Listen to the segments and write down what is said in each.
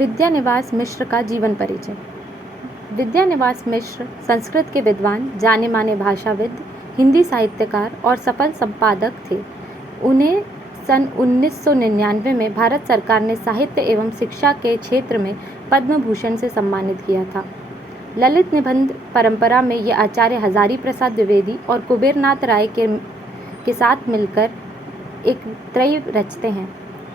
विद्यानिवास मिश्र का जीवन परिचय। विद्यानिवास मिश्र संस्कृत के विद्वान, जाने माने भाषाविद, हिंदी साहित्यकार और सफल संपादक थे। उन्हें सन 1999 में भारत सरकार ने साहित्य एवं शिक्षा के क्षेत्र में पद्म भूषण से सम्मानित किया था। ललित निबंध परंपरा में ये आचार्य हजारी प्रसाद द्विवेदी और कुबेरनाथ राय के साथ मिलकर एक त्रयी रचते हैं।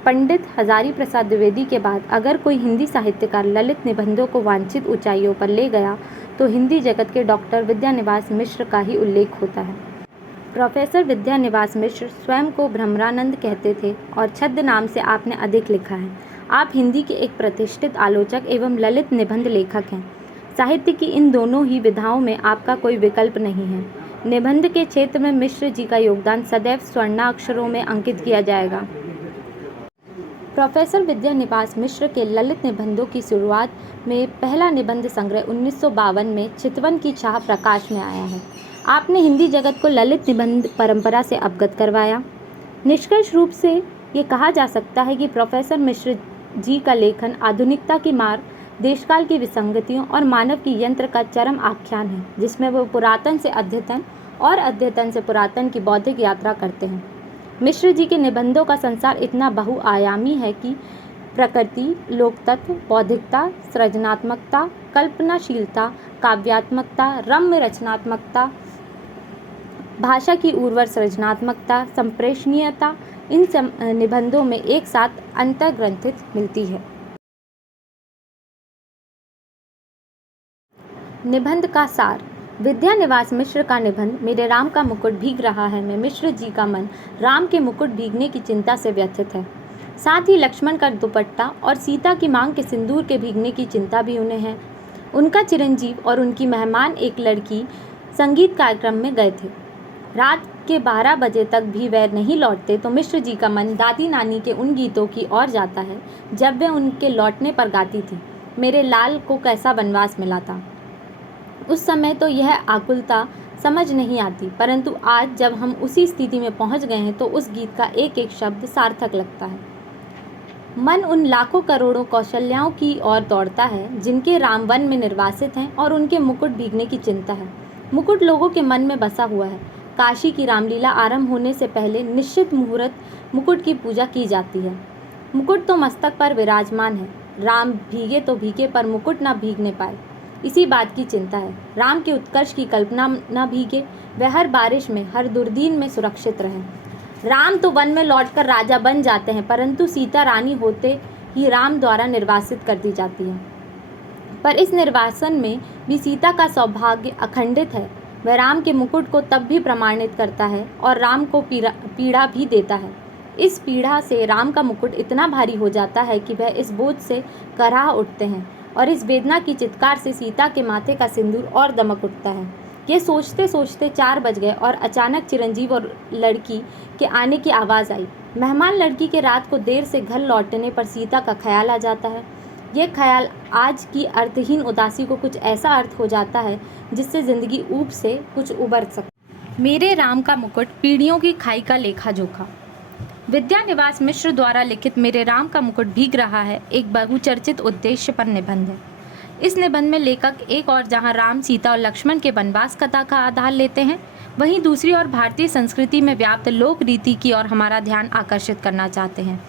पंडित हजारी प्रसाद द्विवेदी के बाद अगर कोई हिंदी साहित्यकार ललित निबंधों को वांछित ऊंचाइयों पर ले गया तो हिंदी जगत के डॉक्टर विद्यानिवास मिश्र का ही उल्लेख होता है। प्रोफेसर विद्यानिवास मिश्र स्वयं को भ्रमरानंद कहते थे और छद्म नाम से आपने अधिक लिखा है। आप हिंदी के एक प्रतिष्ठित आलोचक एवं ललित निबंध लेखक हैं। साहित्य की इन दोनों ही विधाओं में आपका कोई विकल्प नहीं है। निबंध के क्षेत्र में मिश्र जी का योगदान सदैव स्वर्णाक्षरों में अंकित किया जाएगा। प्रोफेसर विद्यानिवास मिश्र के ललित निबंधों की शुरुआत में पहला निबंध संग्रह 1952 में चितवन की चाह प्रकाश में आया है। आपने हिंदी जगत को ललित निबंध परंपरा से अवगत करवाया। निष्कर्ष रूप से ये कहा जा सकता है कि प्रोफेसर मिश्र जी का लेखन आधुनिकता की मार, देशकाल की विसंगतियों और मानव की यंत्र का चरम आख्यान है, जिसमें वो पुरातन से अद्यतन और अद्यतन से पुरातन की बौद्धिक यात्रा करते हैं। मिश्र जी के निबंधों का संसार इतना बहुआयामी है कि प्रकृति, लोकतत्व, बौद्धिकता, सृजनात्मकता, कल्पनाशीलता, काव्यात्मकता, रम्य रचनात्मकता, भाषा की उर्वर सृजनात्मकता, संप्रेषणीयता इन निबंधों में एक साथ अंतर्ग्रंथित मिलती है। निबंध का सार। विद्यानिवास मिश्र का निबंध मेरे राम का मुकुट भीग रहा है में मिश्र जी का मन राम के मुकुट भीगने की चिंता से व्यथित है। साथ ही लक्ष्मण का दुपट्टा और सीता की मांग के सिंदूर के भीगने की चिंता भी उन्हें है। उनका चिरंजीव और उनकी मेहमान एक लड़की संगीत कार्यक्रम में गए थे। रात के 12 बजे तक भी वह नहीं लौटते तो मिश्र जी का मन दादी नानी के उन गीतों की ओर जाता है जब वह उनके लौटने पर गाती थी, मेरे लाल को कैसा वनवास मिला था। उस समय तो यह आकुलता समझ नहीं आती, परंतु आज जब हम उसी स्थिति में पहुंच गए हैं तो उस गीत का एक एक शब्द सार्थक लगता है। मन उन लाखों करोड़ों कौशल्याओं की ओर दौड़ता है जिनके राम वन में निर्वासित हैं और उनके मुकुट भीगने की चिंता है। मुकुट लोगों के मन में बसा हुआ है। काशी की रामलीला आरंभ होने से पहले निश्चित मुहूर्त मुकुट की पूजा की जाती है। मुकुट तो मस्तक पर विराजमान है। राम भीगे तो भीगे पर मुकुट न भीगने पाए, इसी बात की चिंता है। राम के उत्कर्ष की कल्पना न भीगे, वह हर बारिश में, हर दुर्दीन में सुरक्षित रहे। राम तो वन में लौटकर राजा बन जाते हैं, परंतु सीता रानी होते ही राम द्वारा निर्वासित कर दी जाती है। पर इस निर्वासन में भी सीता का सौभाग्य अखंडित है। वह राम के मुकुट को तब भी प्रमाणित करता है और राम को पीड़ा भी देता है। इस पीड़ा से राम का मुकुट इतना भारी हो जाता है कि वह इस बोझ से कराह उठते हैं और इस वेदना की चित्कार से सीता के माथे का सिंदूर और दमक उठता है। ये सोचते सोचते 4 बज गए और अचानक चिरंजीव और लड़की के आने की आवाज़ आई। मेहमान लड़की के रात को देर से घर लौटने पर सीता का ख्याल आ जाता है। ये ख्याल आज की अर्थहीन उदासी को कुछ ऐसा अर्थ हो जाता है जिससे ज़िंदगी ऊब से कुछ उबर सकती। मेरे राम का मुकुट, पीढ़ियों की खाई का लेखा जोखा। विद्यानिवास मिश्र द्वारा लिखित मेरे राम का मुकुट भीग रहा है एक बहुचर्चित उद्देश्य पर निबंध है। इस निबंध में लेखक एक और जहां राम, सीता और लक्ष्मण के वनवास कथा का आधार लेते हैं, वहीं दूसरी ओर भारतीय संस्कृति में व्याप्त लोक रीति की ओर हमारा ध्यान आकर्षित करना चाहते हैं।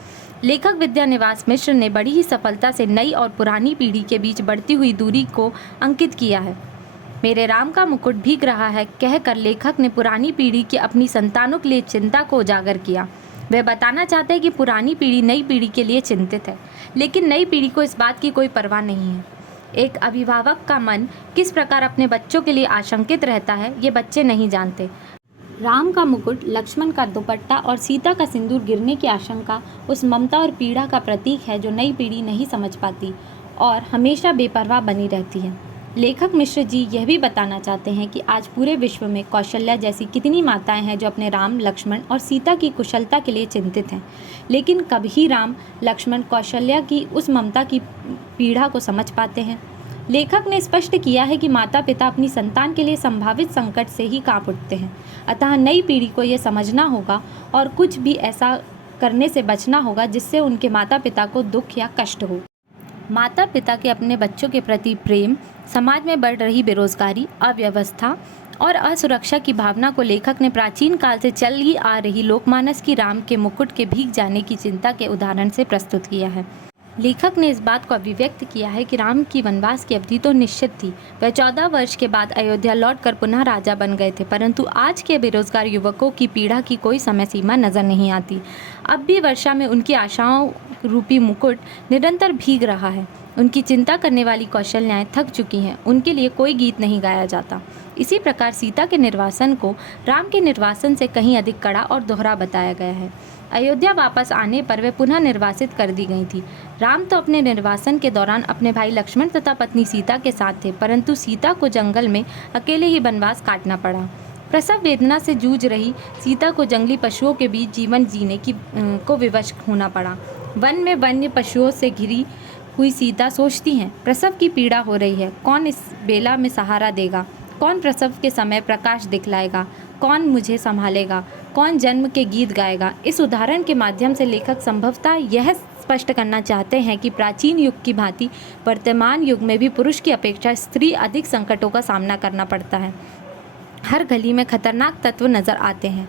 लेखक विद्यानिवास मिश्र ने बड़ी ही सफलता से नई और पुरानी पीढ़ी के बीच बढ़ती हुई दूरी को अंकित किया है। मेरे राम का मुकुट भीग रहा है कहकर लेखक ने पुरानी पीढ़ी की अपनी संतानों के लिए चिंता को उजागर किया। वह बताना चाहते हैं कि पुरानी पीढ़ी नई पीढ़ी के लिए चिंतित है, लेकिन नई पीढ़ी को इस बात की कोई परवाह नहीं है। एक अभिभावक का मन किस प्रकार अपने बच्चों के लिए आशंकित रहता है, ये बच्चे नहीं जानते। राम का मुकुट, लक्ष्मण का दुपट्टा और सीता का सिंदूर गिरने की आशंका उस ममता और पीड़ा का प्रतीक है जो नई पीढ़ी नहीं समझ पाती और हमेशा बेपरवाह बनी रहती है। लेखक मिश्र जी यह भी बताना चाहते हैं कि आज पूरे विश्व में कौशल्या जैसी कितनी माताएं हैं जो अपने राम, लक्ष्मण और सीता की कुशलता के लिए चिंतित हैं, लेकिन कभी राम, लक्ष्मण, कौशल्या की उस ममता की पीड़ा को समझ पाते हैं। लेखक ने स्पष्ट किया है कि माता पिता अपनी संतान के लिए संभावित संकट से ही कांप उठते हैं। अतः नई पीढ़ी को यह समझना होगा और कुछ भी ऐसा करने से बचना होगा जिससे उनके माता पिता को दुख या कष्ट हो। माता पिता के अपने बच्चों के प्रति प्रेम, समाज में बढ़ रही बेरोजगारी, अव्यवस्था और असुरक्षा की भावना को लेखक ने प्राचीन काल से चली आ रही लोकमानस की राम के मुकुट के भीग जाने की चिंता के उदाहरण से प्रस्तुत किया है। लेखक ने इस बात को अभिव्यक्त किया है कि राम की वनवास की अवधि तो निश्चित थी। वह 14 वर्ष के बाद अयोध्या लौटकर पुनः राजा बन गए थे, परंतु आज के बेरोजगार युवकों की पीड़ा की कोई समय सीमा नजर नहीं आती। अब भी वर्षा में उनकी आशाओं रूपी मुकुट निरंतर भीग रहा है। उनकी चिंता करने वाली कौशल्याएं थक चुकी हैं, उनके लिए कोई गीत नहीं गाया जाता। इसी प्रकार सीता के निर्वासन को राम के निर्वासन से कहीं अधिक कड़ा और दोहरा बताया गया है। अयोध्या वापस आने पर वे पुनः निर्वासित कर दी गई थी। राम तो अपने निर्वासन के दौरान अपने भाई लक्ष्मण तथा पत्नी सीता के साथ थे, परंतु सीता को जंगल में अकेले ही वनवास काटना पड़ा। प्रसव वेदना से जूझ रही सीता को जंगली पशुओं के बीच जीवन जीने को विवश होना पड़ा। वन में वन्य पशुओं से घिरी हुई सीता सोचती हैं, प्रसव की पीड़ा हो रही है, कौन इस बेला में सहारा देगा, कौन प्रसव के समय प्रकाश दिखलाएगा, कौन मुझे संभालेगा, कौन जन्म के गीत गाएगा। इस उदाहरण के माध्यम से लेखक संभवतः यह स्पष्ट करना चाहते हैं कि प्राचीन युग की भांति वर्तमान युग में भी पुरुष की अपेक्षा स्त्री अधिक संकटों का सामना करना पड़ता है। हर गली में खतरनाक तत्व नजर आते हैं।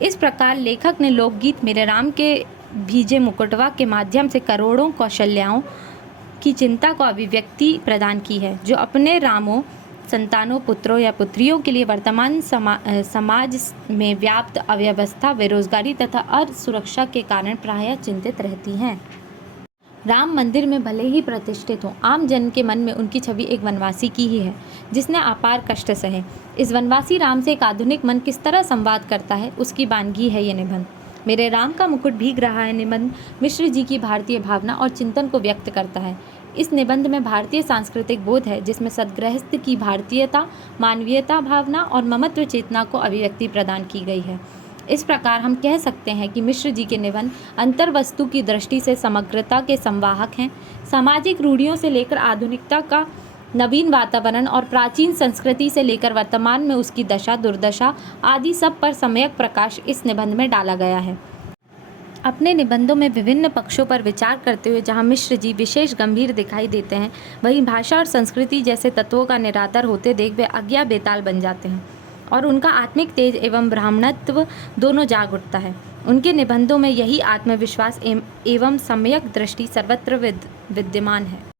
इस प्रकार लेखक ने लोकगीत मेरे राम के भीजे मुकुटवा के माध्यम से करोड़ों कौशल्याओं की चिंता को अभिव्यक्ति प्रदान की है, जो अपने रामों, संतानों, पुत्रों या पुत्रियों के लिए वर्तमान समाज में व्याप्त अव्यवस्था, बेरोजगारी तथा असुरक्षा के कारण प्रायः चिंतित रहती हैं। राम मंदिर में भले ही प्रतिष्ठित हों, आम जन के मन में उनकी छवि एक वनवासी की ही है, जिसने अपार कष्ट सहे। इस वनवासी राम से एक आधुनिक मन किस तरह संवाद करता है, उसकी वानगी है ये निबंध। मेरे राम का मुकुट भीग रहा है निबंध मिश्र जी की भारतीय भावना और चिंतन को व्यक्त करता है। इस निबंध में भारतीय सांस्कृतिक बोध है, जिसमें सद्गृहस्थ की भारतीयता, मानवीयता भावना और ममत्व चेतना को अभिव्यक्ति प्रदान की गई है। इस प्रकार हम कह सकते हैं कि मिश्र जी के निबंध अंतर्वस्तु की दृष्टि से समग्रता के संवाहक हैं। सामाजिक रूढ़ियों से लेकर आधुनिकता का नवीन वातावरण और प्राचीन संस्कृति से लेकर वर्तमान में उसकी दशा दुर्दशा आदि सब पर सम्यक प्रकाश इस निबंध में डाला गया है। अपने निबंधों में विभिन्न पक्षों पर विचार करते हुए जहां मिश्र जी विशेष गंभीर दिखाई देते हैं, वहीं भाषा और संस्कृति जैसे तत्वों का निरादर होते देख वे अज्ञा बेताल बन जाते हैं और उनका आत्मिक तेज एवं ब्राह्मणत्व दोनों जाग उठता है। उनके निबंधों में यही आत्मविश्वास एवं सम्यक दृष्टि सर्वत्र विद्यमान है।